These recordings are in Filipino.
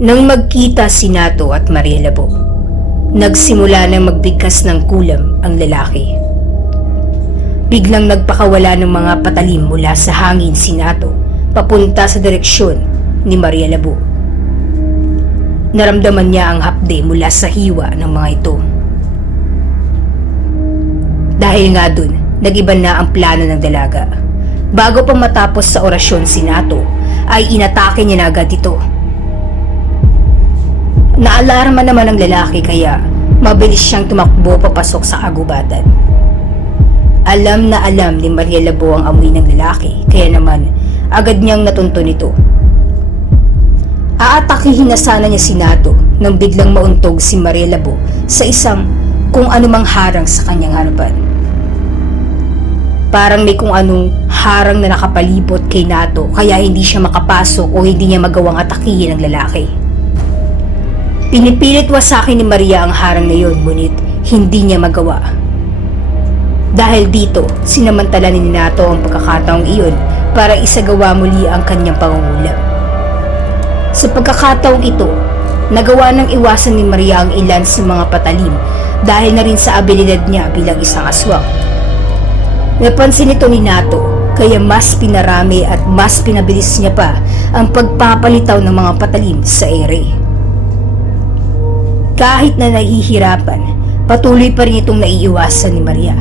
Nang magkita si Nato at Maria Labo, nagsimula na magbigkas ng kulam ang lalaki. Biglang nagpakawala ng mga patalim mula sa hangin si Nato papunta sa direksyon ni Maria Labo. Naramdaman niya ang hapde mula sa hiwa ng mga ito. Dahil nga dun, nag-iba na ang plano ng dalaga. Bago pa matapos sa orasyon si Nato, ay inatake niya na agad ito. Naalarma naman ang lalaki kaya mabilis siyang tumakbo papasok sa kagubatan. Alam na alam ni Maria Labo ang amoy ng lalaki, kaya naman agad niyang natunto nito. Aatakihin na sana niya si Nato nang biglang mauntog si Maria Labo sa isang kung anumang harang sa kanyang harapan. Parang may kung anong harang na nakapalibot kay Nato kaya hindi siya makapasok o hindi niya magawang atakihin ang lalaki. Pinipilit wasakin ni Maria ang harang na yun, ngunit hindi niya magawa. Dahil dito, sinamantala ni Nato ang pagkakataong iyon para isagawa muli ang kanyang pangungulam. Sa pagkakataong ito, nagawa ng iwasan ni Maria ang ilan sa mga patalim dahil na rin sa abilidad niya bilang isang aswang. Napansin ito ni Nato, kaya mas pinarami at mas pinabilis niya pa ang pagpapalitaw ng mga patalim sa ere. Kahit na nahihirapan, patuloy pa rin itong naiiwasan ni Maria.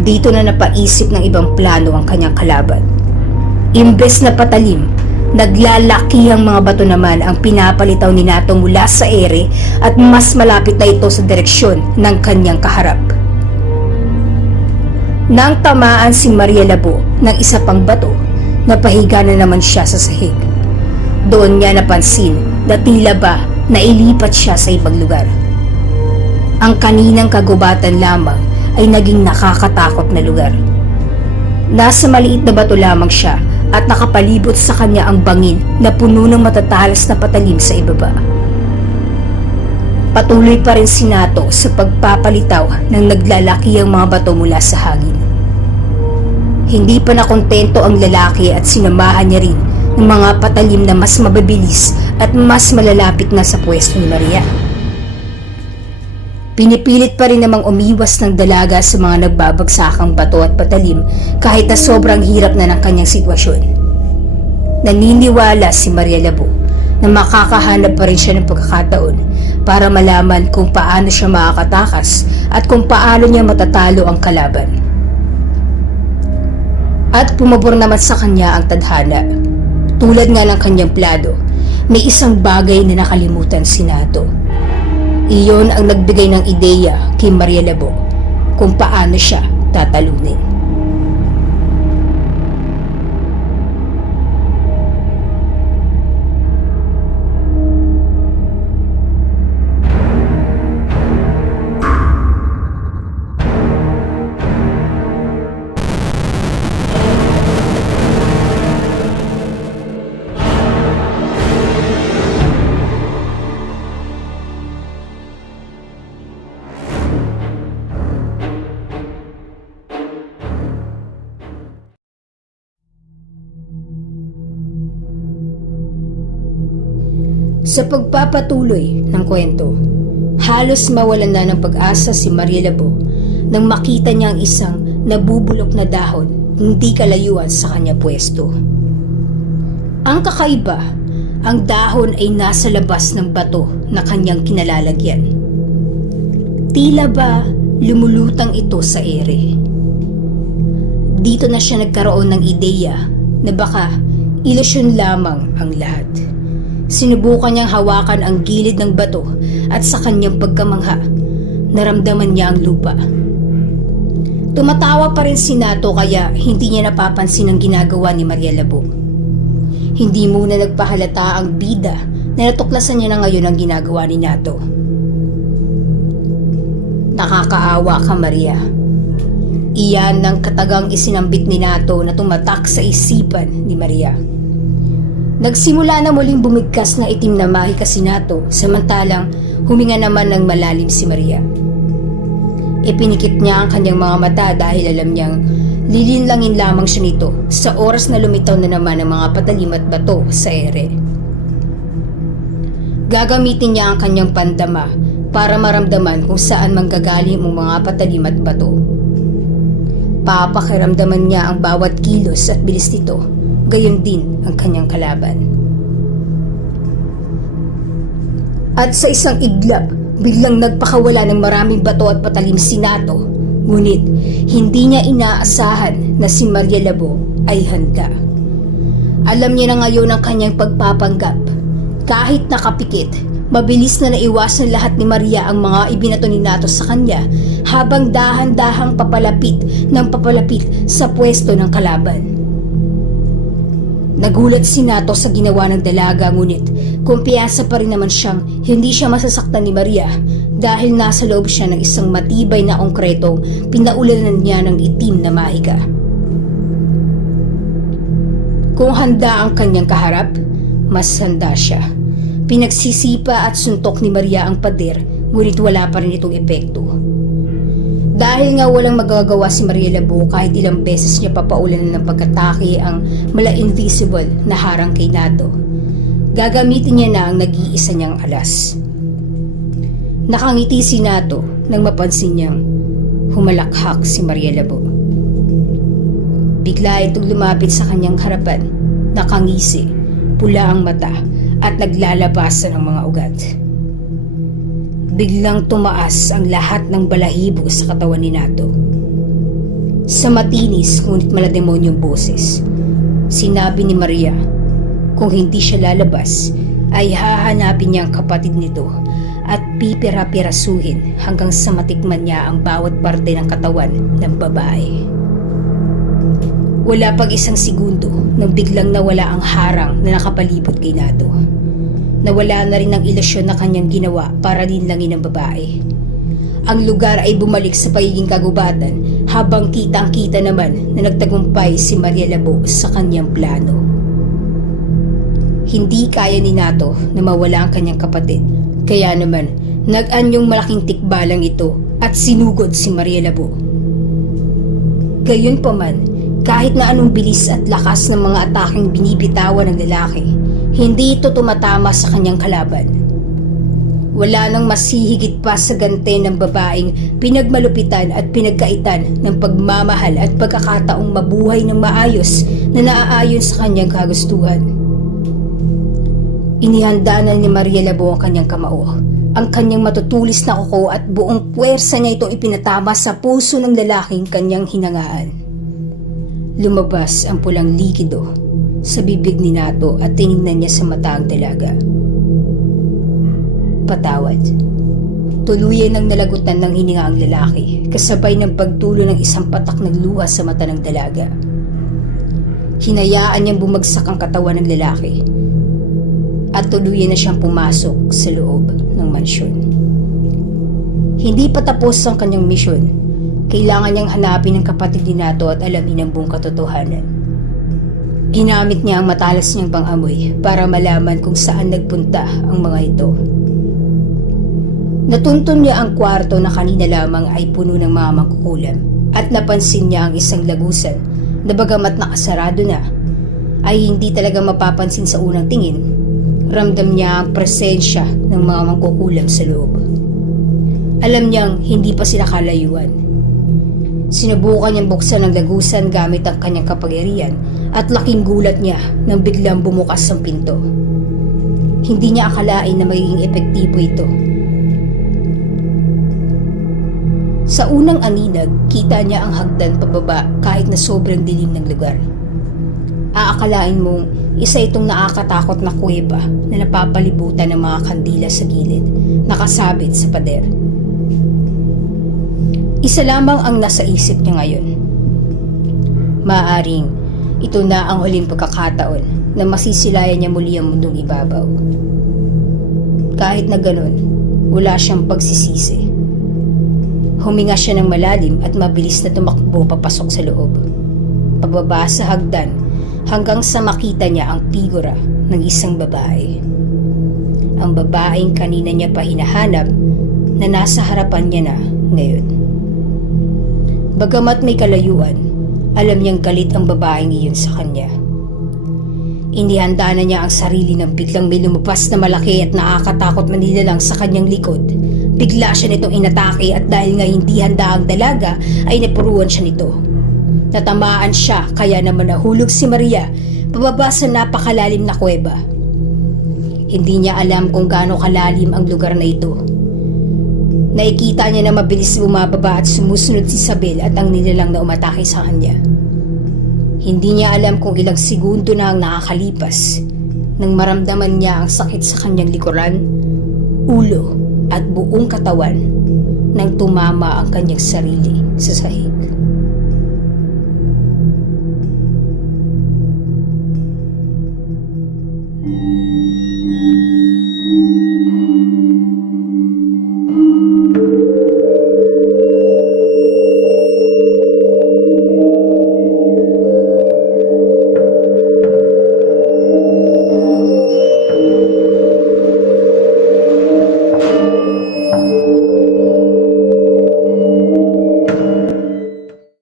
Dito na napaisip ng ibang plano ang kanyang kalaban. Imbes na patalim, naglalakihang mga bato naman ang pinapalitaw ni Nato mula sa ere at mas malapit na ito sa direksyon ng kanyang kaharap. Nang tamaan si Maria Labo ng isa pang bato, napahiga na naman siya sa sahig. Doon niya napansin na tila ba nailipat siya sa ibang lugar. Ang kaninang kagubatan lamang ay naging nakakatakot na lugar. Nasa maliit na bato lamang siya at nakapalibot sa kanya ang bangin na puno ng matatalas na patalim sa ibaba. Patuloy pa rin si Nato sa pagpapalitaw ng naglalakihang mga bato mula sa hangin. Hindi pa nakontento ang lalaki at sinamahan niya rin ng mga patalim na mas mababilis at mas malalapit na sa pwesto ni Maria. Pinipilit pa rin namang umiwas ng dalaga sa mga nagbabagsakang bato at patalim kahit na sobrang hirap na ng kanyang sitwasyon. Naniniwala si Maria Labo na makakahanap pa rin siya ng pagkakataon para malaman kung paano siya makakatakas at kung paano niya matatalo ang kalaban. At pumabor naman sa kanya ang tadhana. Tulad nga ng kanyang plano, may isang bagay na nakalimutan si Nato. Iyon ang nagbigay ng ideya kay Maria Labo kung paano siya tatalunin. Sa pagpapatuloy ng kwento, halos mawalan na ng pag-asa si Maria Labo nang makita niya ang isang nabubulok na dahon hindi kalayuan sa kanya pwesto. Ang kakaiba, ang dahon ay nasa labas ng bato na kanyang kinalalagyan. Tila ba lumulutang ito sa ere? Dito na siya nagkaroon ng ideya na baka ilusyon lamang ang lahat. Sinubukan niyang hawakan ang gilid ng bato at sa kanyang pagkamangha, naramdaman niya ang lupa. Tumatawa pa rin si Nato kaya hindi niya napapansin ang ginagawa ni Maria Labo. Hindi muna nagpahalata ang bida na natuklasan niya na ngayon ang ginagawa ni Nato. Nakakaawa ka, Maria. Iyan ang katagang isinambit ni Nato na tumatak sa isipan ni Maria. Nagsimula na muling bumigkas na itim na mahika si Nato, samantalang huminga naman ng malalim si Maria. Ipinikit niya ang kanyang mga mata dahil alam niyang lilinlangin lamang siya nito sa oras na lumitaw na naman ang mga patalim at bato sa ere. Gagamitin niya ang kanyang pandama para maramdaman kung saan manggagaling ang mga patalim at bato. Papakiramdaman niya ang bawat kilos at bilis nito, gayon din ang kanyang kalaban. At sa isang iglap, biglang nagpakawala ng maraming bato at patalim si Nato. Ngunit hindi niya inaasahan na si Maria Labo ay handa. Alam niya na ngayon ang kanyang pagpapanggap. Kahit nakapikit, mabilis na naiwasan lahat ni Maria ang mga ibinato ni Nato sa kanya habang dahan-dahang papalapit sa pwesto ng kalaban. Nagulat si Nato sa ginawa ng dalaga, ngunit kumpiyansa pa rin naman siyang hindi siya masasaktan ni Maria dahil nasa loob siya ng isang matibay na konkretong pinaulanan niya ng itim na mahiga. Kung handa ang kanyang kaharap, mas handa siya. Pinagsisipa at suntok ni Maria ang pader, ngunit wala pa rin itong epekto. Dahil nga walang magagawa si Maria Labo kahit ilang beses niya papaulanan ng pag-atake ang mala-invisible na harang kay Nato, gagamitin niya na ang nag-iisa niyang alas. Nakangiti si Nato nang mapansin niyang humalakhak si Maria Labo. Bigla itong lumapit sa kanyang harapan, nakangisi, pula ang mata at naglalabasan ng mga ugat. Biglang tumaas ang lahat ng balahibo sa katawan ni Nato. Sa matinis ngunit malademonyong boses, sinabi ni Maria kung hindi siya lalabas ay hahanapin niya ang kapatid nito at pipira-pirasuhin hanggang sa matikman niya ang bawat parte ng katawan ng babae. Wala pag isang segundo nang biglang nawala ang harang na nakapalibot kay Nato. Nawala na rin ang ilusyon na kanyang ginawa para linlangin ang babae. Ang lugar ay bumalik sa pagiging kagubatan habang kitang-kita naman na nagtagumpay si Maria Labo sa kanyang plano. Hindi kaya ni Nato na mawala ang kanyang kapatid, kaya naman nag-anyong malaking tikbalang ito at sinugod si Maria Labo. Gayunpaman, kahit na anong bilis at lakas ng mga ataking binibitawan ng lalaki, hindi ito tumatama sa kanyang kalaban. Wala nang masihigit pa sa gante ng babaeng pinagmalupitan at pinagkaitan ng pagmamahal at pagkakataong mabuhay ng maayos na naaayon sa kanyang kagustuhan. Inihanda na ni Maria Labo ang kanyang kamao, ang kanyang matutulis na kuko at buong puwersa niya itong ipinatama sa puso ng lalaking kanyang hinangaan. Lumabas ang pulang likido sa bibig ni Nato at tiningnan niya sa mata ang dalaga. Patawad. Tuluyan ng nalagutan ng hininga ang lalaki, kasabay ng pagtulo ng isang patak ng luha sa mata ng dalaga. Hinayaan niyang bumagsak ang katawan ng lalaki at tuluyan na siyang pumasok sa loob ng mansyon. Hindi pa tapos ang kanyang misyon. Kailangan niyang hanapin ang kapatid ni Nato at alamin ang buong katotohanan. Ginamit niya ang matalas niyang pang-amoy para malaman kung saan nagpunta ang mga ito. Natuntun niya ang kwarto na kanina lamang ay puno ng mga mangkukulam at napansin niya ang isang lagusan na bagamat nakasarado na, ay hindi talaga mapapansin sa unang tingin. Ramdam niya ang presensya ng mga mangkukulam sa loob. Alam niyang hindi pa sila kalayuan. Sinubukan niyang buksan ang lagusan gamit ang kanyang kapangyarihan at laking gulat niya nang biglang bumukas ang pinto. Hindi niya akalain na magiging epektibo ito. Sa unang aninag, kita niya ang hagdan pababa kahit na sobrang dilim ng lugar. Aakalain mong isa itong nakakatakot na kuweba na napapalibutan ng mga kandila sa gilid, nakasabit sa pader. Isa lamang ang nasa isip niya ngayon. Maaaring ito na ang huling pagkakataon na masisilayan niya muli ang mundong ibabaw. Kahit na ganun, wala siyang pagsisisi. Huminga siya ng malalim at mabilis na tumakbo papasok sa loob. Pababa sa hagdan hanggang sa makita niya ang figura ng isang babae. Ang babaeng kanina niya pa hinahanap na nasa harapan niya na ngayon. Bagamat may kalayuan, alam niyang galit ang babaeng iyon sa kanya. Inihanda na niya ang sarili nang biglang may lumabas na malaki at nakakatakot na nilalang sa kanyang likod. Bigla siya nitong inatake at dahil nga hindi handa ang dalaga ay napuruan siya nito. Natamaan siya kaya naman nahulog si Maria pababa sa napakalalim na kuweba. Hindi niya alam kung gaano kalalim ang lugar na ito. Nakikita niya na mabilis bumababa at sumusunod si Isabel at ang nilalang na umatake sa kanya. Hindi niya alam kung ilang segundo na ang nakakalipas nang maramdaman niya ang sakit sa kanyang likuran, ulo at buong katawan nang tumama ang kanyang sarili sa sahig.